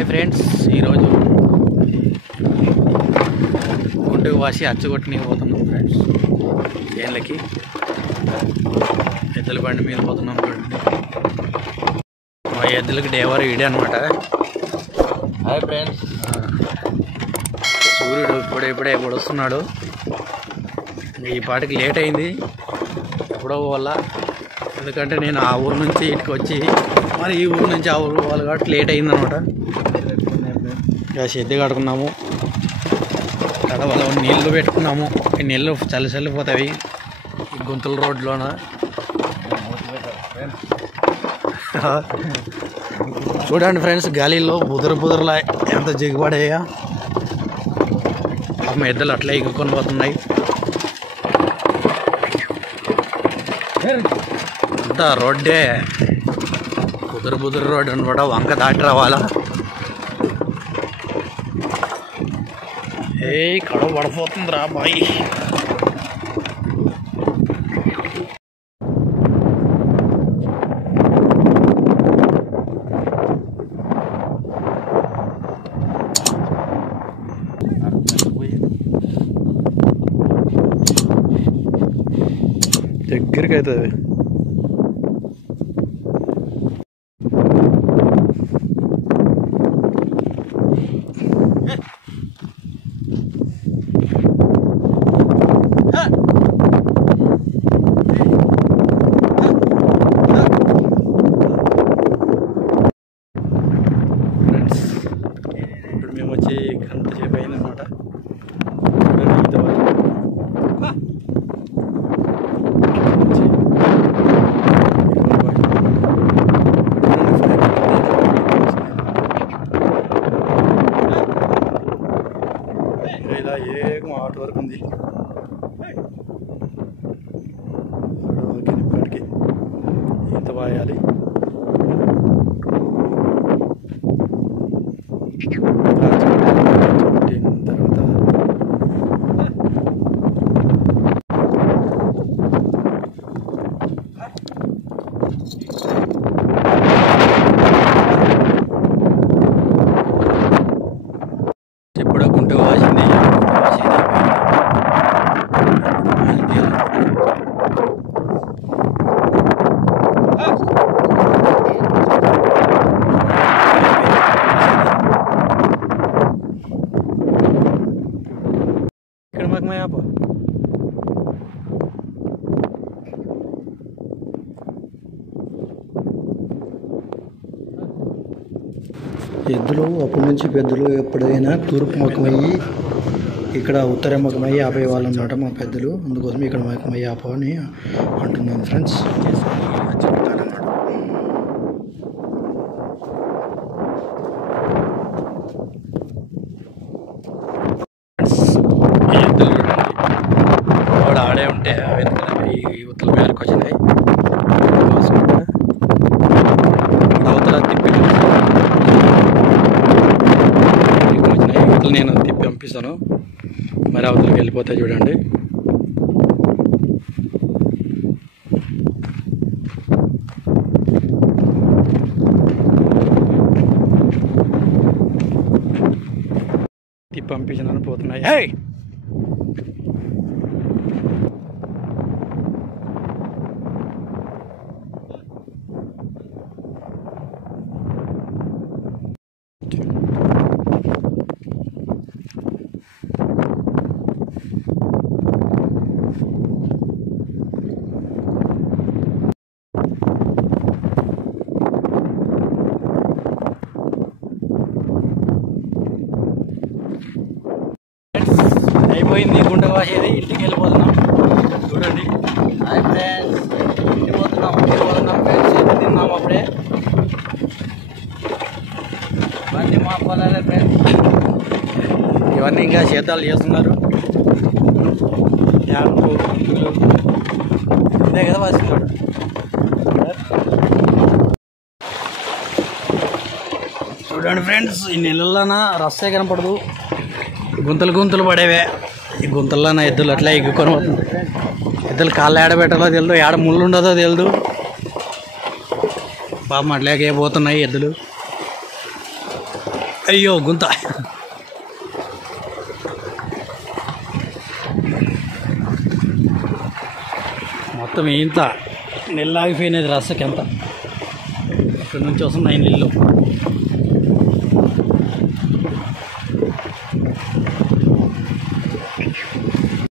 Hi friends, ఈరోజు గుంటుకు వాసి అచ్చుకొట్టి పోతున్నాం ఫ్రెండ్స్. ఏళ్ళకి ఎద్దుల బండి మీద పోతున్నాం చూడండి. మా ఎద్దులకి డేవర్ ఈడే అనమాట. హాయ్ ఫ్రెండ్స్, సూర్యుడు ఇప్పుడే వస్తున్నాడు. ఈ పాటికి లేట్ అయింది ఎప్పుడో వల్ల, ఎందుకంటే నేను ఆ ఊరు నుంచి ఇటుకు వచ్చి మరి ఈ ఊరు నుంచి ఆ ఊరు వాళ్ళు కాబట్టి లేట్ అయిందనమాట. ఇక షెడ్ కట్టుకున్నాము, కడవలో నీళ్ళు పెట్టుకున్నాము. ఈ నీళ్ళు చల్లిపోతాయి ఈ గుంతల రోడ్లోన. చూడండి ఫ్రెండ్స్, గాలిలో బుదరలా ఎంత జిగుపడాయా. మా ఎద్దులు అట్లా ఎగుకొని పోతున్నాయి. అంతా రోడ్డే బుదరు రోడ్డు అనమాట. వంక దాటి రావాలా. కడవ పడిపోతుంది రా బాయ్. దగ్గరికి అవుతుంది. ఇప్పుడు మేము వచ్చి గంట సేపు అయిందనమాట. ఇలా ఏకం ఆట వరకు ఉంది. ఇప్పటికి ఇంత వాయాలి. ఎప్పుడో గుంట వాసింది. ఇక్కడ మాకు మా యాప ఎద్దులు అప్పటి నుంచి పెద్దలు ఎప్పుడైనా తూర్పు ముఖమయ్యి ఇక్కడ ఉత్తర ముఖమయ్యి ఆపేవాళ్ళు అన్నమాట మా పెద్దలు. అందుకోసం ఇక్కడ ముఖమయ్యి ఆప అని అంటున్నాను ఫ్రెండ్స్. ఎద్దులు వాడు ఆడే ఉంటే ఈ ఉత్తల మేరకు వచ్చినాయి. అవతల తిప్పి వచ్చినాయి. ఇట్లా నేను తిప్పి పంపిస్తాను, మరి అవతలకి వెళ్ళిపోతాయి చూడండి. తిప్పి పంపించినాను, పోతున్నాయి. అయిపోయింది గుంట వాసేది, ఇంటికి వెళ్ళిపోతున్నాం చూడండి. హాయ్ ఫ్రెండ్స్, ఇంటికి పోతున్నాం ఫ్రెండ్స్. ఎంత తిన్నాం అప్పుడే. బండి మా పొలాలే ఫ్రెండ్స్. ఇవన్నీ ఇంకా సేద్యాలు చేస్తున్నారు. యాప్లు ఇదే కదా వాసింది. చూడండి ఫ్రెండ్స్, ఈ నెలల్లోన రస్తే కనపడదు, గుంతలు పడేవే. ఈ గుంతల్లోన ఎద్దులు అట్లా ఎగ్గుకొని పోతుంది. ఎద్దులు కాళ్ళు ఏడబెట్టాలో తెలియదు, ఏడ ముళ్ళు ఉండదో తెలియదు. పాపం అట్లాగే పోతున్నాయి ఎద్దులు. అయ్యో గుంత మొత్తం ఇంత నెల్లాగిపోయినది రసకి ఎంత ఇక్కడ నుంచి వస్తున్నాయి నీళ్ళు